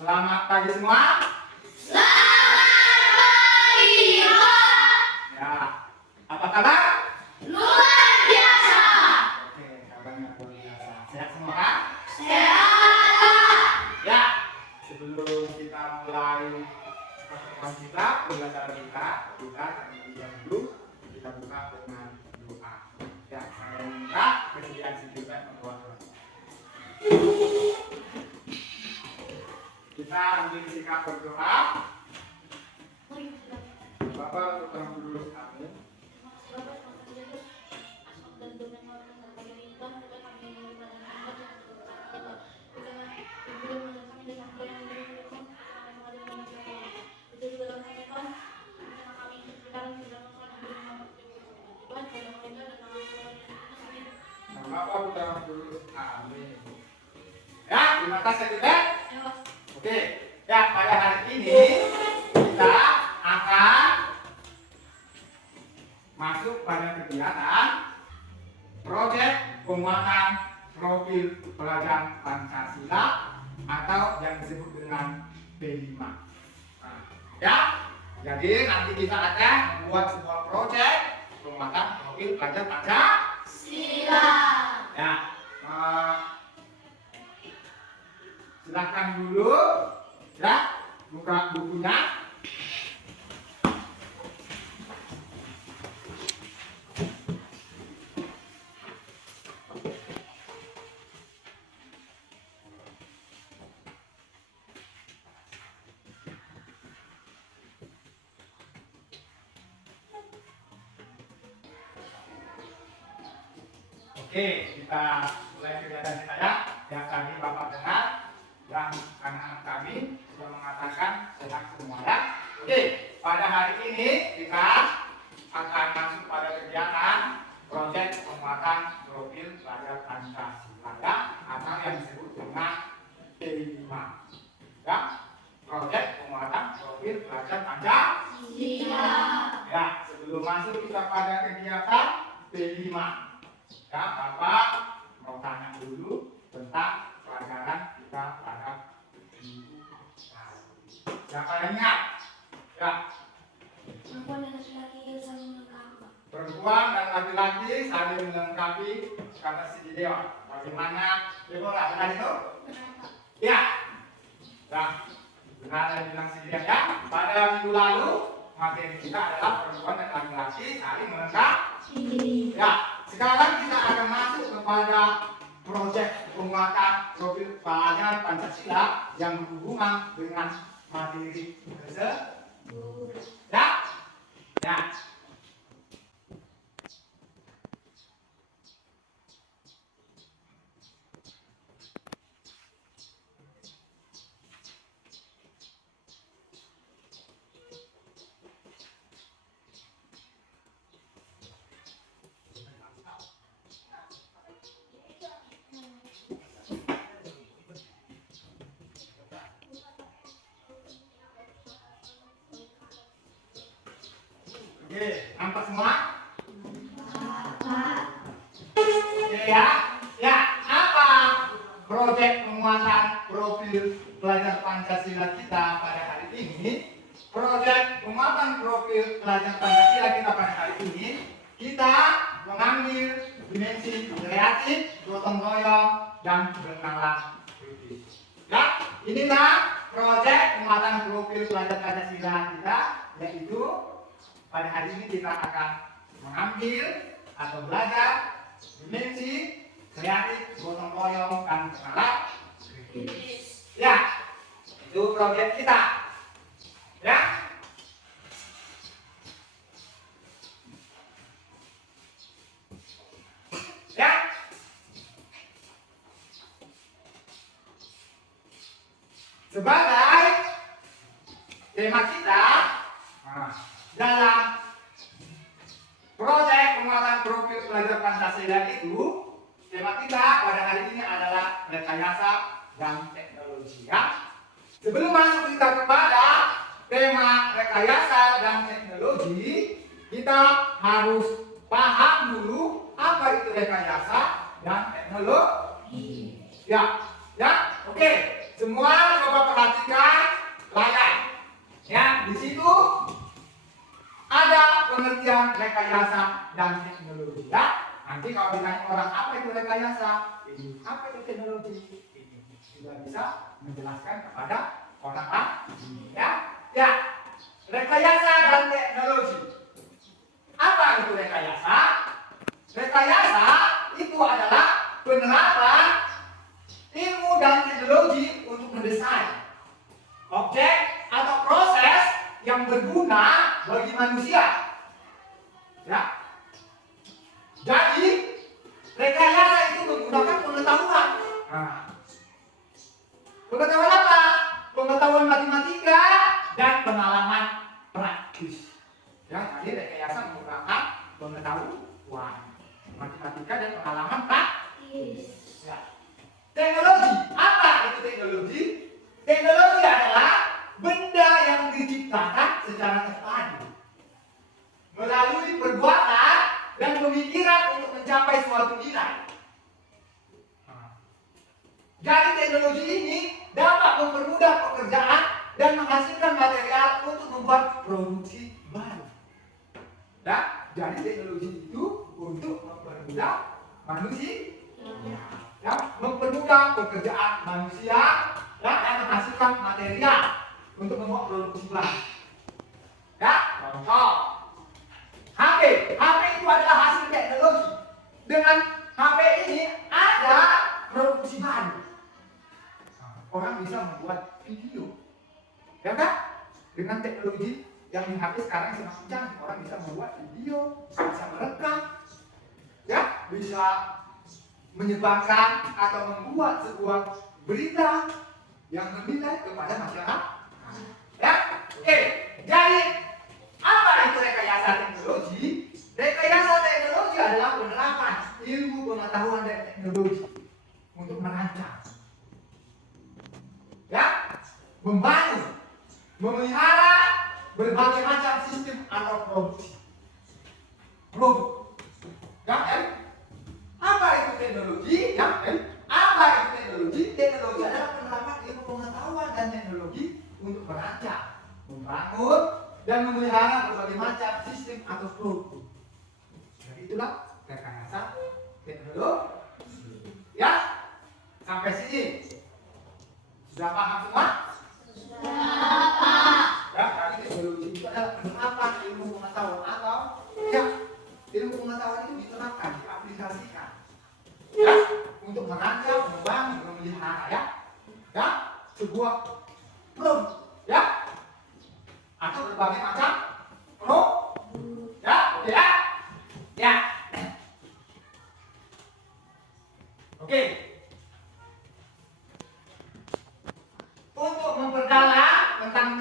Selamat pagi semua. Selamat pagi, Pak. Ya, apa kabar? Luar biasa. Oke, kabarnya luar biasa. Sehat semua kan? Sehat. Ya, sebelum kita mulai pertemuan kita, pembelajaran kita terlebih dulu kita buka dengan doa. Ya, saya minta kesediaan kita berdoa. Kita ambil sikap berdoa. Bapak tukang dulu kami. Bapak tukang dulu kami. Ya, terima kasih juga. Oke, ya pada hari ini kita akan masuk pada kegiatan proyek penguatan profil pelajar Pancasila atau yang disebut dengan P5. Nah, ya, jadi nanti kita akan membuat sebuah proyek penguatan profil pelajar Pancasila. Ya, silahkan dulu ya buka bukunya. Oke, kita mulai kegiatan kita ya. Yang tadi Bapak dengar dan anak-anak kami sudah mengatakan sehat semua ya. Oke, pada hari ini kita akan masuk pada kegiatan proyek penguatan profil pelajar Pancasila ya, atau yang disebut dengan P5 ya, proyek penguatan profil pelajar Pancasila. Ya, sebelum masuk kita pada kegiatan P5 ya, Bapak mau tanya dulu tentang pelajaran kita pada minggu lalu. Siapa yang ingat? Ya. Perempuan dan laki-laki saling melengkapi kata si Dewa. Bagaimana? Dewa benar itu? Ya. Nah, benar yang bilang si Dewa ya. Pada minggu lalu materi kita adalah perempuan dan laki-laki saling melengkapi. Ya. Sekarang kita akan masuk kepada proyek penguatan profil pelajar Pancasila yang berhubungan dengan materi tersebut. Ya, ya. Oke, nampak semua? Oke ya. Ya, apa proyek penguatan profil pelajar Pancasila kita pada hari ini? Proyek penguatan profil pelajar Pancasila kita pada hari ini, kita mengambil dimensi kreatif, gotong royong, dan berkenalan kritis. Ya, inilah proyek penguatan profil pelajar Pancasila kita, yaitu pada hari ini kita akan mengambil atau belajar dimensi kreatif, gotong royong, dan berkenalan kritis. Ya, itu proyek kita. Ya. Ya. Sebagai tema kita dalam proyek penguatan profil pelajar Pancasila itu, tema kita pada hari ini adalah rekayasa dan teknologi. Ya. Sebelum masuk kita kepada tema rekayasa dan teknologi, kita harus paham dulu apa itu rekayasa dan teknologi. Ya, ya, oke. semua coba perhatikan layar. Ya, di situ ada pengertian rekayasa dan teknologi. Ya, nanti kalau ditanya orang apa itu rekayasa, apa itu teknologi, ini sudah bisa menjelaskan kepada orang lain. Ya, ya, rekayasa dan teknologi. Apa itu rekayasa? Rekayasa itu adalah penerapan ilmu dan teknologi untuk mendesain objek atau proses yang berguna bagi manusia. Ya. Jadi rekayasa itu menggunakan pengetahuan. Nah, pengetahuan apa? Pengetahuan matematika dan pengalaman praktis. Ya, jadi rekayasa menggunakan pengetahuan matematika dan pengalaman praktis. Ya. Teknologi, apa itu teknologi? Teknologi adalah benda yang diciptakan secara terpadu melalui perbuatan dan pemikiran untuk mencapai suatu nilai. Jadi teknologi ini dapat mempermudah pekerjaan dan menghasilkan material untuk membuat produksi baru. Ya, jadi teknologi itu untuk mempermudah manusia, ya, mempermudah pekerjaan manusia dan menghasilkan material untuk membuat produksi baru. Ya, contoh HP. HP itu adalah hasil teknologi. Dengan HP ini ada produksi baru. Orang bisa membuat video, ya kan? Dengan teknologi yang di HP sekarang semakin canggih, orang bisa membuat video, bisa merekam, ya, bisa menyebarkan atau membuat sebuah berita yang bernilai kepada masyarakat. Ya, oke. Jadi apa itu rekayasa teknologi? Rekayasa teknologi adalah penerapan ilmu pengetahuan dan teknologi untuk merancang, ya, membangun, memelihara berbagai macam sistem atau produk. Ya, apa itu teknologi? Ya, apa itu teknologi? Teknologi adalah penerapan ilmu pengetahuan dan teknologi untuk merancang, membangun, dan memelihara berbagai macam sistem atau produk. Jadi itulah rekayasa teknologi. Ya, sampai sini sudah paham semua? Ya, tadi teknologi itu adalah penerapan ilmu pengetahuan atau, ya, ilmu pengetahuan itu diterapkan, diaplikasikan, ya, untuk merancang, membangun, memelihara, ya, sebuah produk, ya, atau berbagai macam produk, ya, oke ya, ya, oke. Untuk memperdalam tentang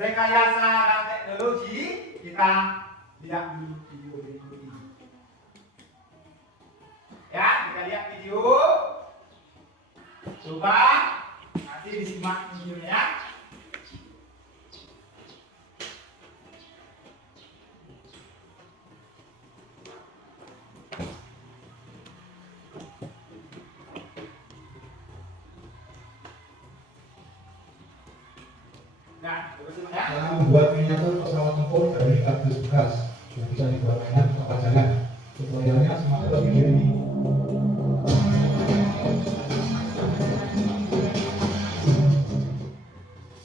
rekayasa dan teknologi, kita lihat dulu video berikut ini. Ya, kita lihat video. Coba nanti disimak videonya. Nah, terus ya. Dalam membuat miniatur pesawat tempur dari kardus bekas yang bisa dibuat mainan kapal jalan. Tutorialnya semangat bagi video ini.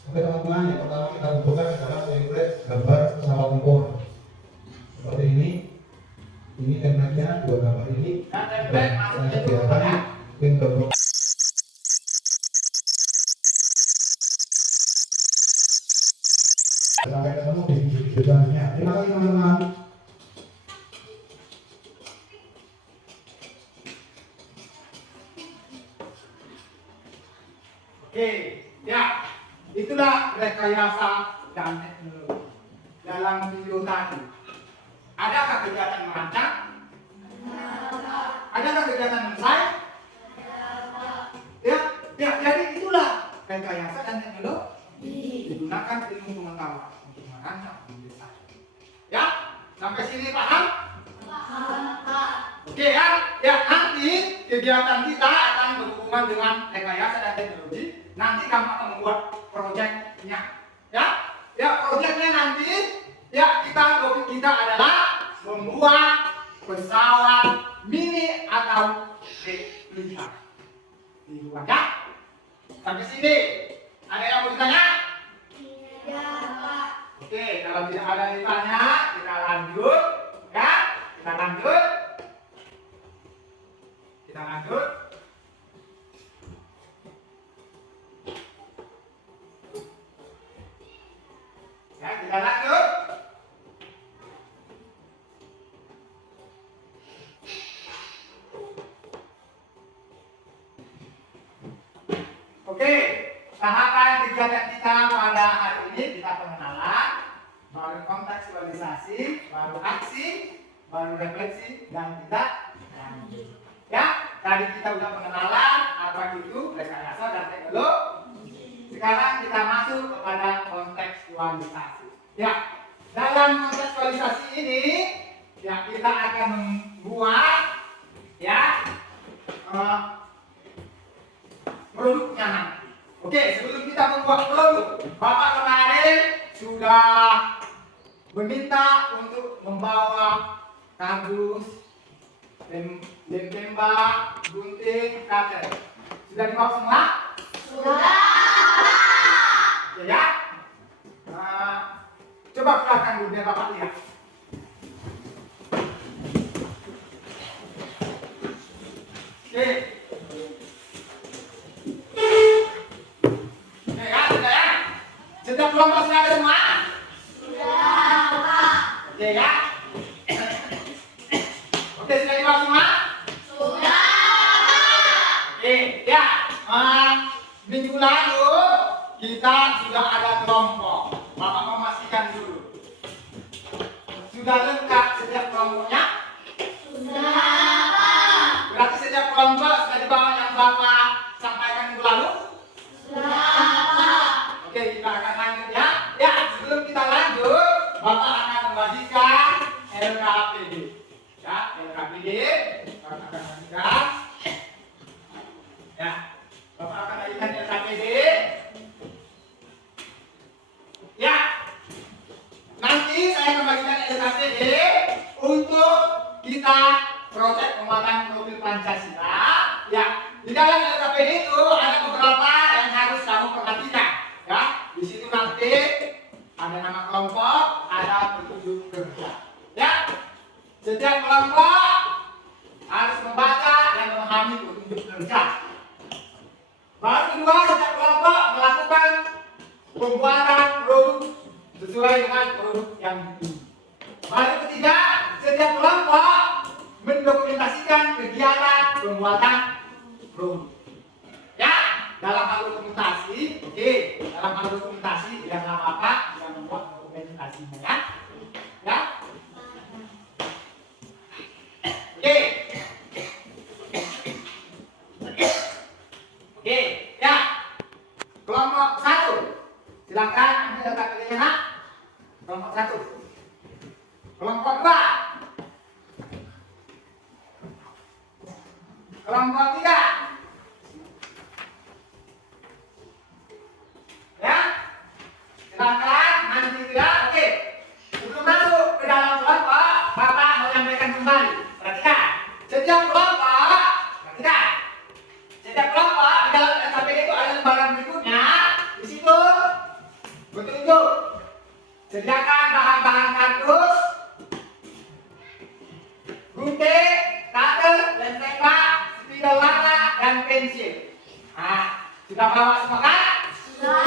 Oke teman-teman, yang pertama kita butuhkan adalah template gambar pesawat tempur seperti ini. Ini template-nya, dua gambar ini. Dan saya sediakan link download. Sampai ketemu di video selanjutnya. Terima kasih teman-teman. Oke, ya, itulah rekayasa dan teknologi. Dalam video tadi, adakah kegiatan merancang? Adakah kegiatan mendesain? Ya, ya, jadi itulah rekayasa dan teknologi. Digunakan ilmu pengetahuan untuk merancang mendesain. Ya, sampai sini paham? Oke ya, ya, nanti kegiatan kita akan berhubungan berhubungan dengan rekayasa dan teknologi, nanti kamu akan membuat proyeknya. Ya, ya proyeknya nanti ya topik kita adalah membuat pesawat mini atau replika. Dibuat ya. Sampai sini. Ada yang mau ditanya? Ya, Pak. Oke, kalau tidak ada yang ditanya, kita lanjut. Ya, kita lanjut. Kita lanjut. Ya, kita lanjut. Oke, tahapan kegiatan kita pada hari ini kita pengenalan, baru kontekstualisasi, baru aksi, baru refleksi, dan kita lanjut. Ya, tadi kita udah pengenalan apa itu rekayasa dan teknologi. Sekarang kita masuk kepada kontekstualisasi. Ya, dalam kontekstualisasi ini ya kita akan membuat ya produknya nanti. Oke, sebelum kita membuat produk, Bapak kemarin sudah meminta untuk membawa kardus, lem tembak, gunting, cutter. Sudah dibawa semua? Sudah. Ya. Coba keluarkan dulu biar Bapak lihat. Oke. Oke ya, sudah ya. Setiap kelompok sudah ada semua? Sudah, Pak. Oke ya. Oke, sudah dibawa semua? Sudah. Oke, ya. Minggu lalu kita sudah ada kelompok. Bapak memastikan dulu. Sudah lengkap setiap kelompoknya? Sudah, Pak. Berarti setiap kelompok sudah dibawa yang Bapak sampaikan minggu lalu? Sudah, Pak. Oke, kita akan lanjut ya. Ya, sebelum kita lanjut, Bapak akan membagikan LKPD. Ya, LKPD. Bapak akan bagikan. Ya, Bapak akan bagikan LKPD. Ya, nanti saya membagikan LKPD untuk kita proyek penguatan profil Pancasila. Ya, di dalam LKPD itu ada beberapa yang harus kamu perhatikan. Ya, di situ nanti ada nama kelompok, ada petunjuk kerja. Ya, setiap kelompok harus membaca dan memahami petunjuk kerja. Baru kedua, setiap kelompok melakukan pembuatan produk sesuai dengan produk yang dipilih. Baru ketiga, setiap kelompok mendokumentasikan kegiatan pembuatan produk. Ya, dalam hal dokumentasi, oke, dalam hal dokumentasi tidak apa-apa, tidak membuat dokumentasinya ya. Ya. Oke. Oke, ya. Kelompok 1. Silakan ambil LKPD-nya, Nak. Kelompok 1. Kelompok 2. Kelompok 3. Ya. Silakan nanti tidak. Oke. Sebelum masuk ke dalam kelompok, Bapak mau menyampaikan kembali. Perhatikan. Setiap kelompok, perhatikan. Setiap kelompok di dalam LKPD itu ada lembaran berikutnya. Di situ petunjuk. Sediakan bahan-bahan kardus, gunting, cutter, lem tembak, spidol warna, dan pensil. Nah, sudah bawa semua kan? Sudah,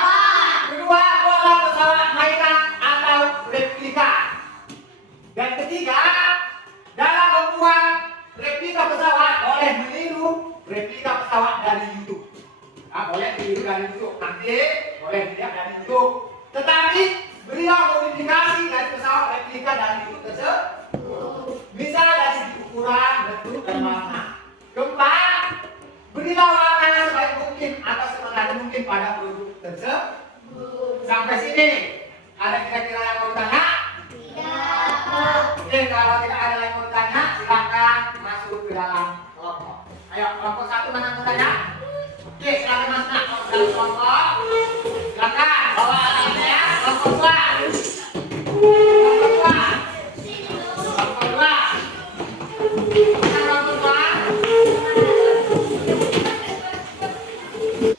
Pak. Kedua, bawa pesawat mainan atau replika. Dan ketiga, dalam membuat replika pesawat boleh meniru replika pesawat dari YouTube. Nah, boleh ditiru dari YouTube, nanti boleh dilihat dari YouTube. Tetapi berilah modifikasi dari pesawat replika dari YouTube tersebut. Misal dari segi ukuran, bentuk, dan warna. Keempat, berilah warna sebaik mungkin atau sebenarnya mungkin pada produk tersebut. Sampai sini, ada kira-kira yang mau ditanya? Tidak, Pak. Oke, kalau tidak ada yang mau ditanya, silakan masuk ke dalam kelompok. Ayo, kelompok 1. satu mana muda ya. Oke, silakan Mas Nak dalam kelompok. Silakan bawa alatnya ya. Kelompok dua. Kelompok dua. Kelompok dua. Mana kelompok dua?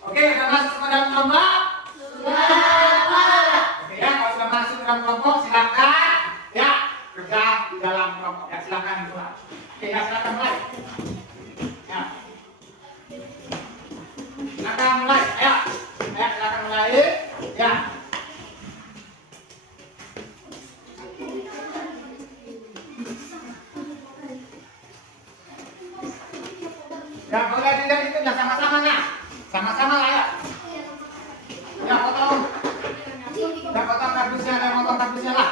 Oke, sudah masuk ke dalam kelompok? Oke ya, kalau sudah masuk ke dalam kelompok silakan ya kerja di dalam kelompok ya, silakan mulai. Oke ya, silakan mulai. Ya. Silakan mulai. Ayo. Ya, silakan mulai. Ya. Ya, boleh dilihat itu ya sama-sama ya. Sama-sama lah ya. Ya, potong. Ya, potong kardusnya dan potong kardusnya lah.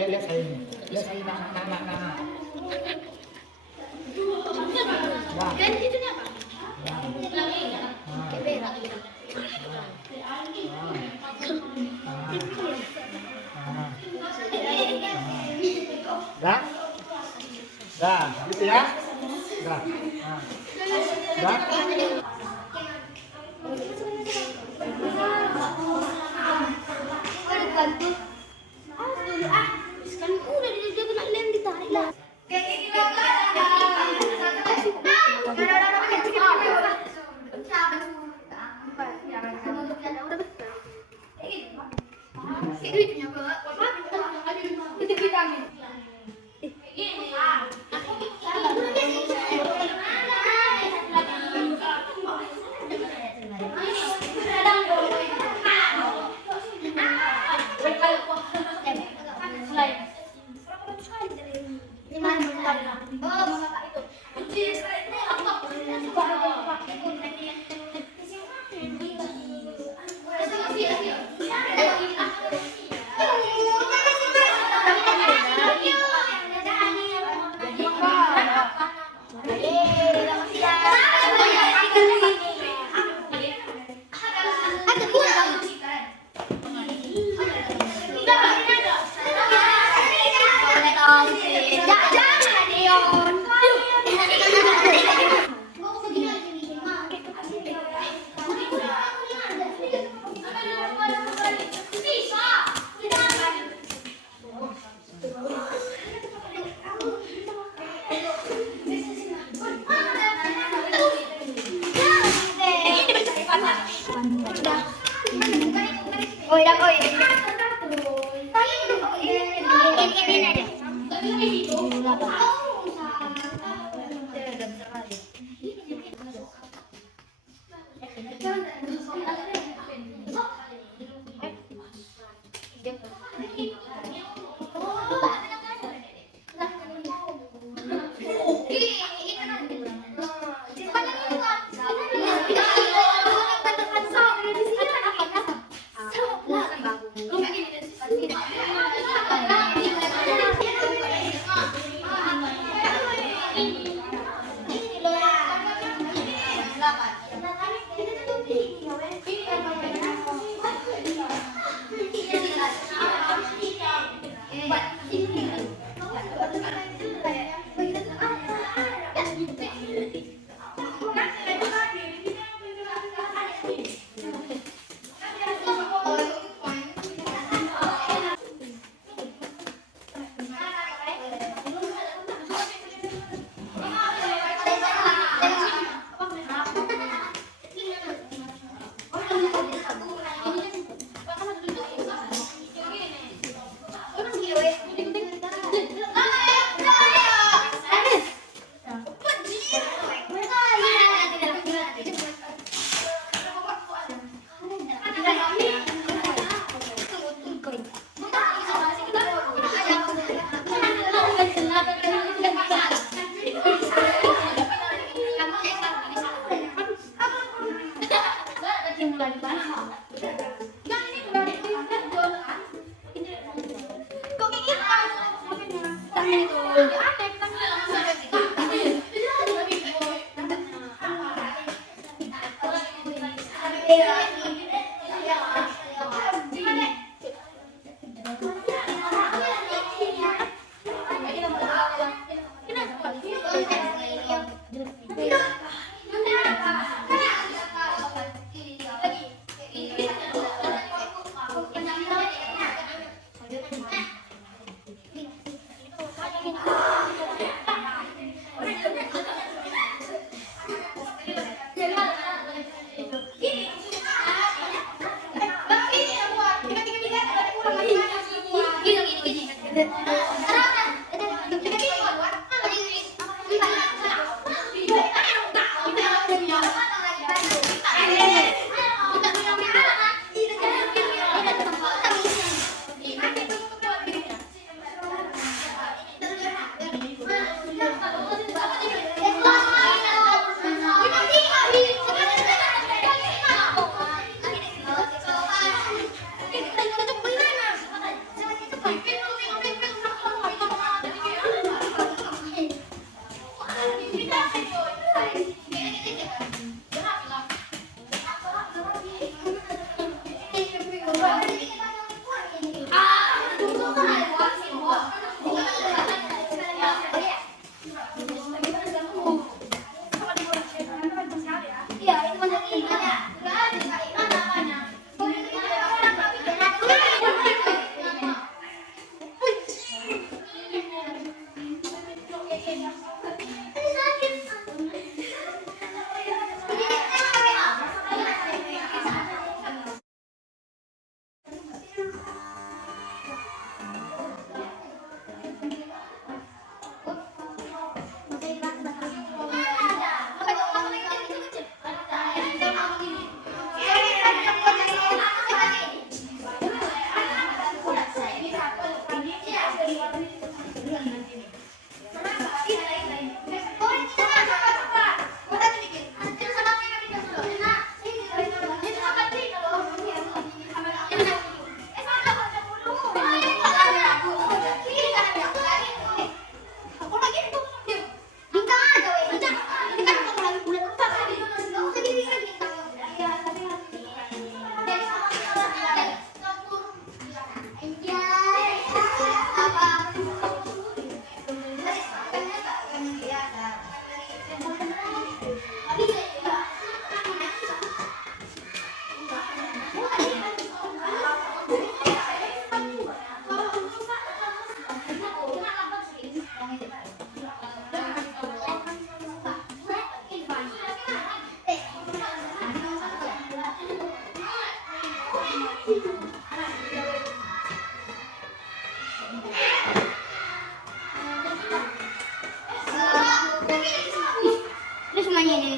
Lihat saya ini. Lihat saya nah. Dah, gitu ya. Dah. Dah.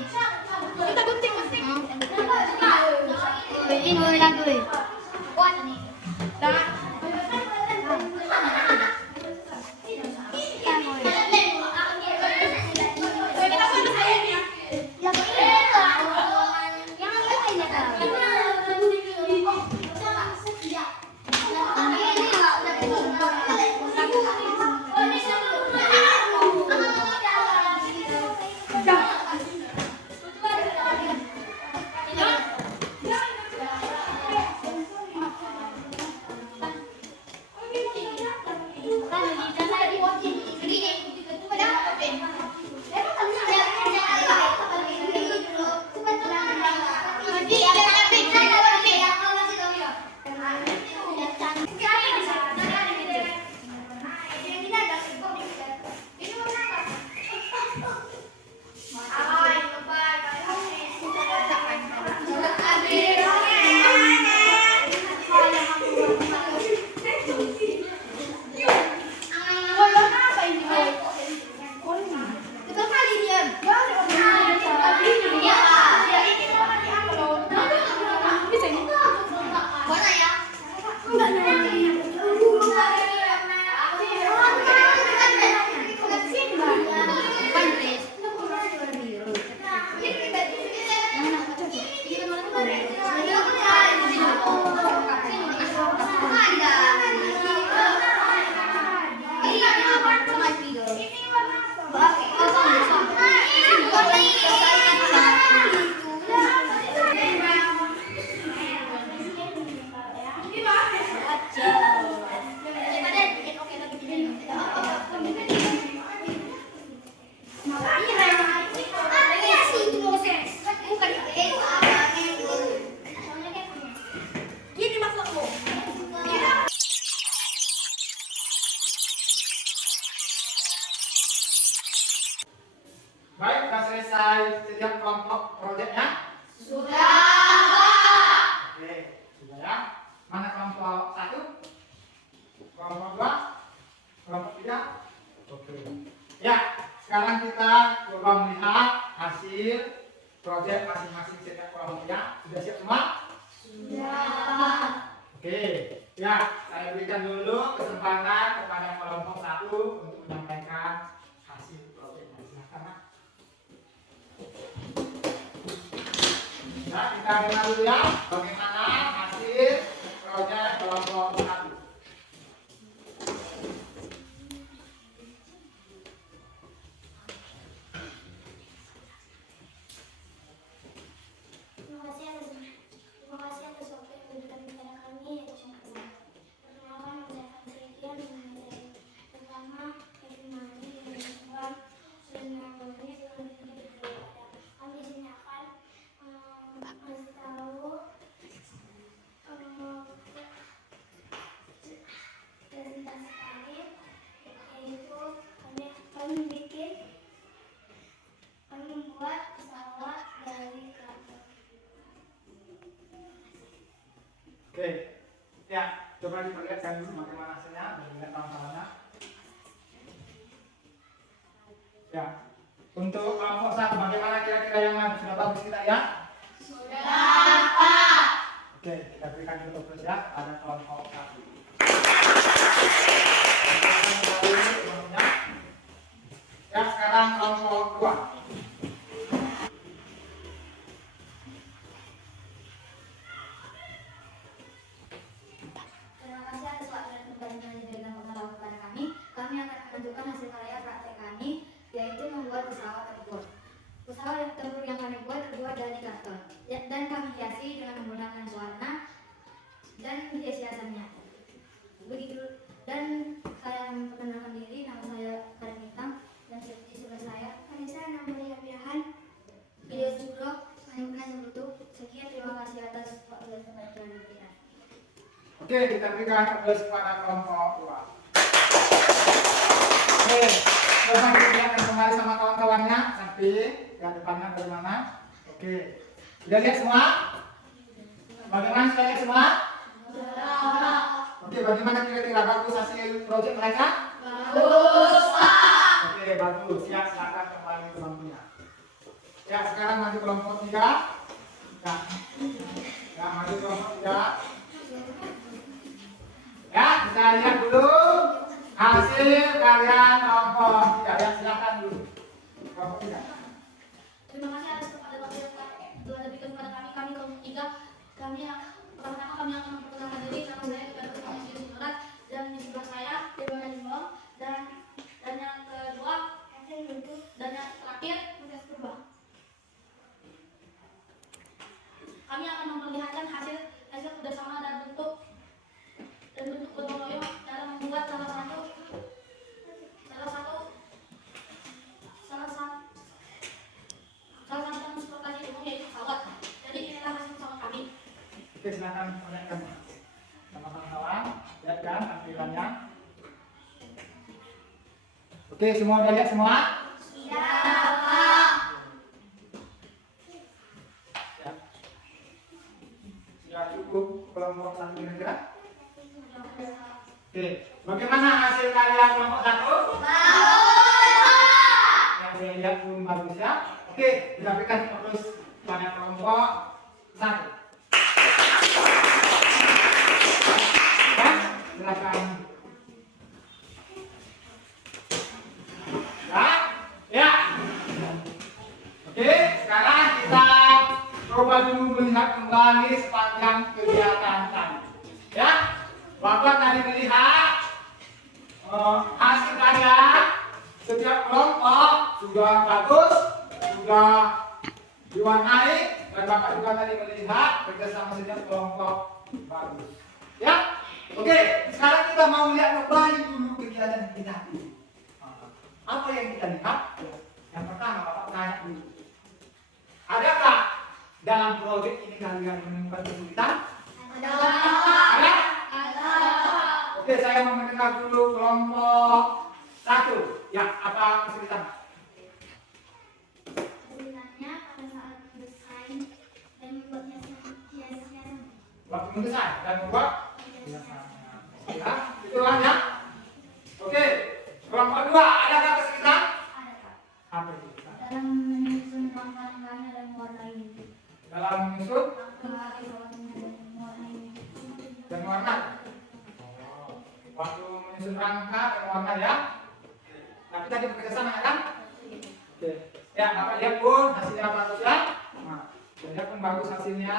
Kita gunting mas. Ini mulai lagi. Kuat nih. Dah. Baik, sudah selesai setiap kelompok proyeknya? Sudah. Oke, sudah ya. Mana kelompok 1? Kelompok 2? Kelompok 3? Oke. Ya, sekarang kita coba melihat hasil proyek masing-masing setiap kelompoknya. Sudah siap semua? Sudah. Oke, ya, saya berikan dulu kesempatan kepada kelompok 1 untuk menyampaikan hasil proyeknya. Silakan, Mas. Ya, kita dengar dulu ya, bagaimana hasil proyek kelompok 1. Terima kasih atas waktu yang diberikan kepada kami yaitu Syekh Hasan. Perkenalkan nama saya Fitria dengan materi pertama Hikmani yang disebut Sunnahuni dengan tinggi berbeda. Kami di sini akan kasih tahu presentasi kami, yaitu kami membuat pesawat dari karton. Oke, ya, coba diperlihatkan dulu bagaimana hasilnya dan lihat tampilannya. Ya, untuk kelompok 1 bagaimana kira-kira yang mana? Sudah bagus kita ya? Sudah, Pak. Oke, kita berikan dulu terus ya pada kelompok 1. Ya, sekarang kelompok 2. Terima kasih atas waktu dan pertanyaan yang diberikan kepada kami. Kami akan menunjukkan hasil karya praktek kami, yaitu membuat pesawat tempur. Pesawat tempur yang kami buat terbuat dari karton dan kami hiasi dengan menggunakan warna dan hias-hiasannya. Begitu, dan saya memperkenalkan diri, nama saya Karim Hitam dan di sebelah saya Anissa Namanya Biahan. Video Juro, hanya seperti sekian. Terima kasih atas waktu dan perhatian kita. Oke, kita berikan terus kepada kelompok 2. Oke, coba dilihatkan kembali sama kawan-kawannya sampai ke depannya bagaimana. Oke, sudah lihat semua? Bagaimana sudah lihat semua? Oke, bagaimana kira-kira bagus hasil proyek mereka? Bagus, Pak. Oke, bagus. Ya, silakan kembali ke bangkunya. Ya, sekarang maju kelompok 3. Ya. Ya, maju kelompok 3. Ya, kita lihat dulu hasil karya kelompok 3. Ya, silakan dulu. Kelompok 3. Terima kasih atas kepada waktu yang telah diberikan kepada kami. Kami kelompok 3. Pertama kami akan memperkenalkan diri. Nama saya Dr. Siti Surat dan di sebelah saya Dewa Najmong dan yang kedua dan yang terakhir Mutias Purba. Kami akan memperlihatkan hasil kerjasama dan bentuk gotong royong dalam membuat salah satu transportasi umum yaitu pesawat. Jadi inilah hasil pesawat kami. Oke, silakan perlihatkan sama kawan-kawan. Lihat kan tampilannya. Oke, semua udah lihat semua? Iya, Pak. Ya. Sudah cukup kelompok 1 kira-kira? Oke, bagaimana hasil karya kelompok 1? Yang saya lihat belum bagus ya. Oke, kita berikan terus pada kelompok 1. Ya, silakan. Ya. Oke, sekarang kita coba dulu melihat kembali sepanjang kegiatan tadi. Ya, Bapak tadi melihat hasil karya setiap kelompok sudah bagus, sudah diwarnai, dan Bapak juga tadi melihat kerjasama setiap kelompok bagus. Ya, oke. Sekarang kita mau lihat kembali dulu kegiatan kita. Apa yang kita lihat? Yang pertama Bapak tanya dulu. Adakah dalam proyek ini kalian menemukan kesulitan? Ada? Oke, saya mau mendengar dulu kelompok 1. Ya, apa kesulitan? Kesulitannya pada saat mendesain dan membuatnya sia-sia. Waktu mendesain dan membuat? Ya, itu aja. Oke, kelompok 2, adakah kesulitan? Ada, Pak. Apa itu? Dalam menyusun rangka-rangkanya dan mewarnai Dalam menyusun dan warna. Waktu menyusun rangka dan warna ya. Tapi tadi bekerja sama ya kan? Oke. Ya, Bapak lihat pun hasilnya bagus ya. Nah, lihat pun bagus hasilnya.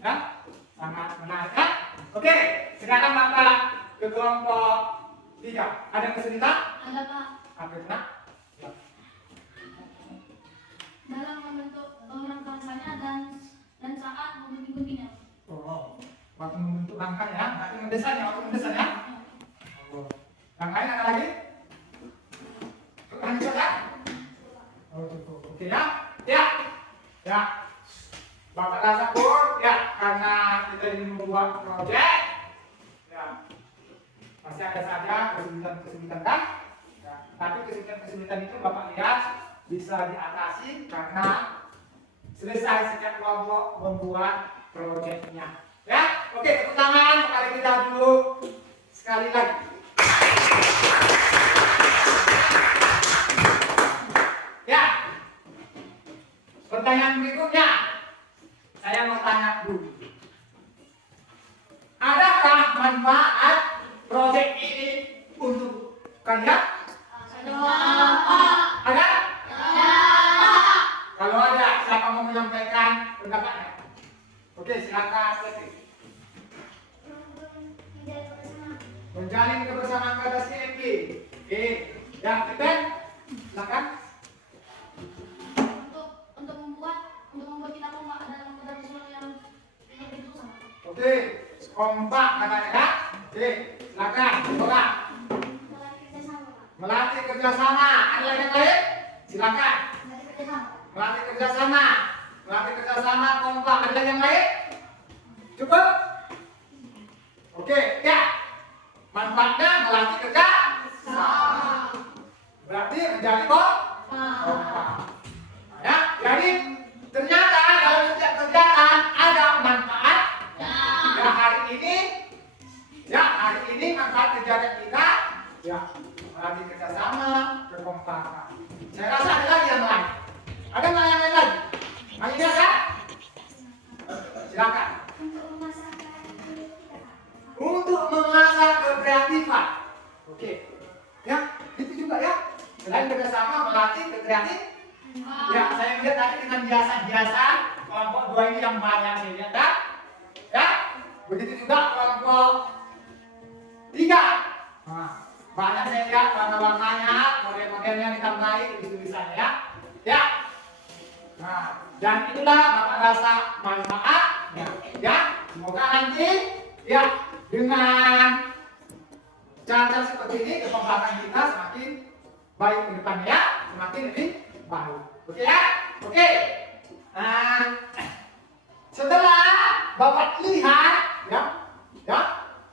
Ya, sangat menarik ya. Oke, sekarang Bapak ke kelompok 3. Ada kesulitan? Ada, Pak. Apa itu nak? Ya. Dalam membentuk rangka-rangkanya dan saat membimbingnya. Oh, waktu membentuk rangka ya, nanti mendesain ya, waktu mendesain ya. Oh. Yang lain ada lagi? Lanjut ya? Oh, cukup. Oke ya? Ya. Ya. Bapak rasa pun ya, karena kita ingin membuat proyek. Ya. Masih ada saja kesulitan-kesulitan kan? Ya. Tapi kesulitan-kesulitan itu Bapak lihat bisa diatasi karena selesai setiap kelompok membuat proyeknya. Ya, oke, tepuk tangan kali kita dulu sekali lagi. Ya, pertanyaan berikutnya, saya mau tanya dulu. Adakah manfaat proyek ini untuk kalian? Ada? Kalau ada, siapa mau menyampaikan pendapatnya? Oke, silakan. Menjalin kebersamaan kata CMP. Oke, ya, Ben, silakan. Untuk membuat kita kompak dalam keberhasilan yang begitu sama. Oke, kompak katanya ya. Oke, silakan. Coba. Melatih kerjasama. Ada yang lain? Silakan. Melatih kerjasama. Melatih kerjasama, kompak. Ada yang lain? Cukup? Oke, ya. Manfaatnya melatih kerjasama. Berarti menjadi kompak. Ya, jadi ternyata dalam setiap kerjaan ada manfaat. Ya, hari ini manfaat kerjaan kita. Ya, melatih kerjasama, kekompakan. Saya rasa ada lagi yang lain. Ada nggak yang biasa, kelompok 2 ini yang banyak saya lihat, ya. Begitu juga kelompok 3. Nah, banyak saya lihat warna-warnanya, model-modelnya ditambahin tulisannya ya. Ya. Nah, dan itulah Bapak rasa manfaat ya. Semoga nanti ya dengan cara seperti ini kepembakan kita semakin baik ke depannya ya, semakin lebih baik. Oke ya? Oke. Nah, setelah Bapak lihat ya,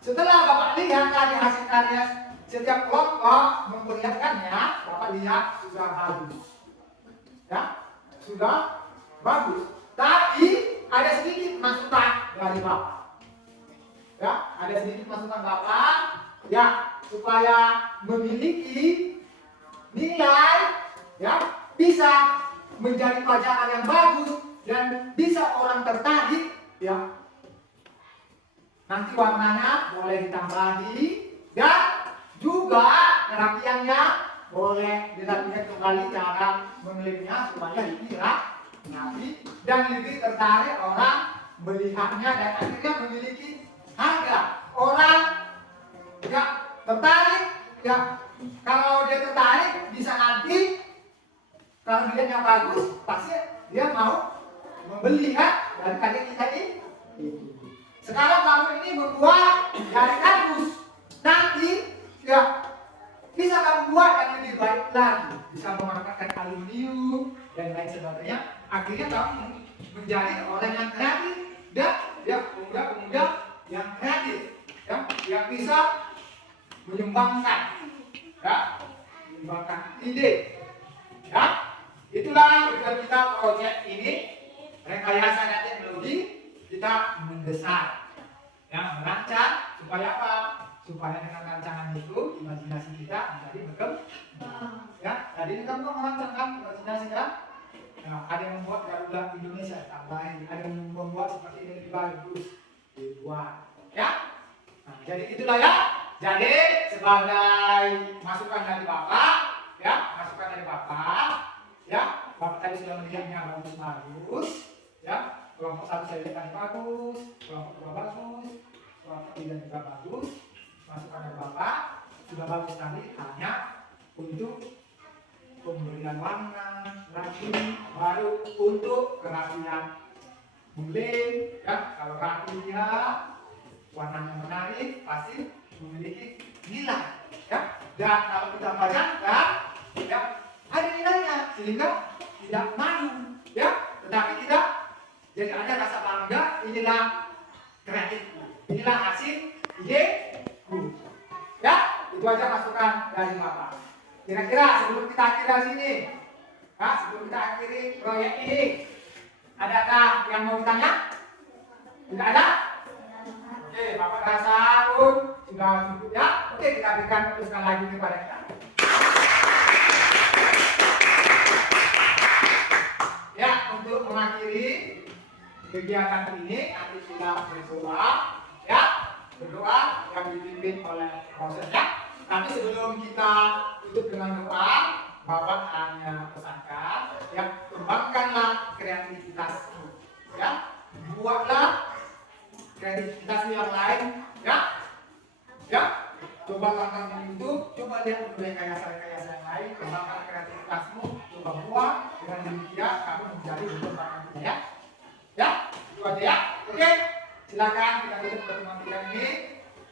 setelah Bapak lihat tadi hasil karya setiap kelompok memperlihatkannya, Bapak lihat sudah bagus. Ya, sudah bagus. Tapi ada sedikit masukan dari Bapak. Ya, ada sedikit masukan Bapak ya supaya memiliki nilai ya bisa menjadi pelajaran yang bagus dan bisa orang tertarik ya. Nanti warnanya boleh ditambahi dan juga perapiannya boleh dirapikan kembali cara mengelipnya supaya lebih rapi dan lebih tertarik orang melihatnya dan akhirnya memiliki harga. Orang ya tertarik ya, kalau dia tertarik bisa nanti kalau dilihatnya bagus pasti dia mau membeli kan dari karya kita ini. Sekarang kamu ini membuat dari kardus, nanti ya bisa kamu buat yang lebih baik lagi, bisa memanfaatkan aluminium dan lain sebagainya. Akhirnya kamu menjadi orang yang kreatif dan ya pemuda-pemuda yang kreatif ya, yang bisa menyumbangkan ide ya. Itulah tujuan kita proyek ini, rekayasa teknologi. Kita mendesain ya, merancang supaya apa? Supaya dengan rancangan itu imajinasi kita menjadi berkembang ya. Tadi kamu merancangkan imajinasi kan ya, ada yang membuat Garuda Indonesia tambahin, ada yang membuat seperti ini lebih bagus dibuat ya. Nah, jadi itulah ya. Jadi sebagai masukan dari Bapak ya, masukan dari Bapak ya. Bapak tadi sudah melihatnya bagus ya. Kelompok 1 saya lihat bagus, kelompok 2 bagus, kelompok 3 juga bagus. Masukan dari Bapak sudah bagus tadi, hanya untuk pemberian warna rapi baru untuk kerapian guling ya. Kalau rapi ya, warnanya menarik, pasti memiliki nilai ya. Dan kalau kita bayangkan ya, ada nilainya sehingga tidak malu ya, tetapi tidak jadi ada rasa bangga. Inilah kreatif, inilah hasil ideku ya. Itu aja masukan dari Bapak. Kira-kira sebelum kita akhiri dari sini ya, sebelum kita akhiri proyek ini, adakah yang mau ditanya? Tidak ada? Oke, Bapak rasa pun sudah cukup ya. Oke, kita berikan teruskan lagi kepada kita. Ya, untuk mengakhiri kegiatan ini nanti kita berdoa ya, berdoa yang dipimpin oleh prosesnya. Tapi sebelum kita tutup dengan doa, Bapak hanya pesankan ya, kembangkanlah kreativitasmu ya, buatlah kreativitas yang lain ya. Ya, coba tantangan itu, coba lihat rekayasa-rekayasa yang lain, kembangkan kreativitasmu, coba buat, dengan demikian kamu menjadi berkembang ya. Ya, itu aja ya. Oke, silakan kita tutup pertemuan kita ini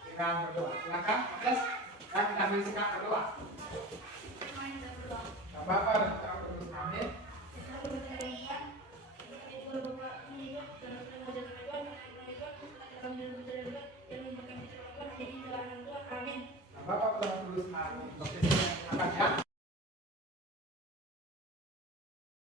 dengan berdoa. Silakan, Mas, dan kita berisikan berdoa. Bapak dan kita berdoa. Amin. Bapak telah tulis amin.